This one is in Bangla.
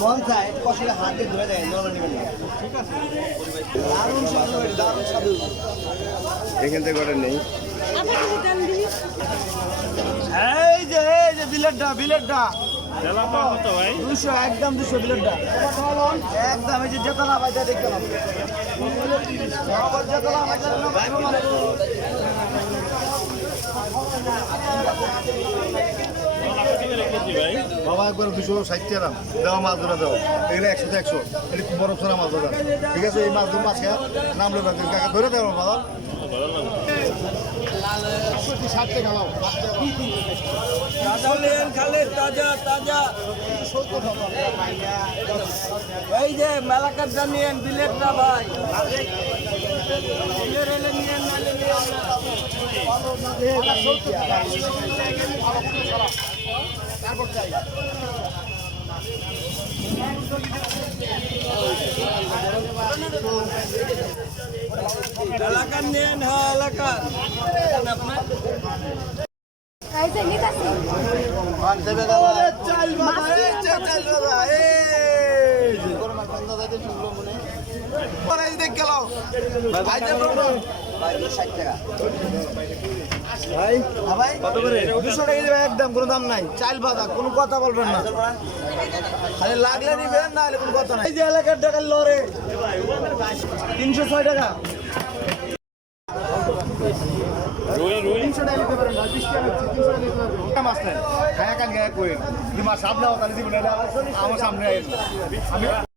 মন চায় কষলে হাত দিয়ে ধরে দেয় নরমাল নেবেন না। ঠিক আছে, দারুণ স্বাদু, দারুণ স্বাদু। এখান থেকে অর্ডার নেই। এই যে বিলেটটা 200 একদম 200 বিলেটটা একদম। এই যে জেতলা বাজার দেখলাম জেতলা বাজার বাবা একবার 260 টাকা দেওয়া মাছ ধরে দাও, এখানে 100 তে 100, এটা খুব বড় ছড়া মাছ ধরা। ঠিক আছে, এই মাছ ধরে মাছ খেয়ে নাম লেখা ধরে দেবো বাবা। 60 টাকা লাও, এই যে মেলাকারটা নিয়েন বিলেটটা ভাই। এলাকার নেন, হ্যাঁ এলাকার একদম কোনো দাম নাই। চাল বাদা কোনো কথা বলবেন না, খালি লাগলে নিবেন না হলে কোনো কথা নাই। এই যে এলাকার টাকা লরে 306 টাকা। 300 টাকা নিতে পারেন না, 20 টাকা নিচ্ছি, 300 টাকা নিতে পারবেন। মাছ নেন, খায়া কান গায়ে কই, যদি মাছ সামনে তাহলে দিবেন, আমার সামনে আমি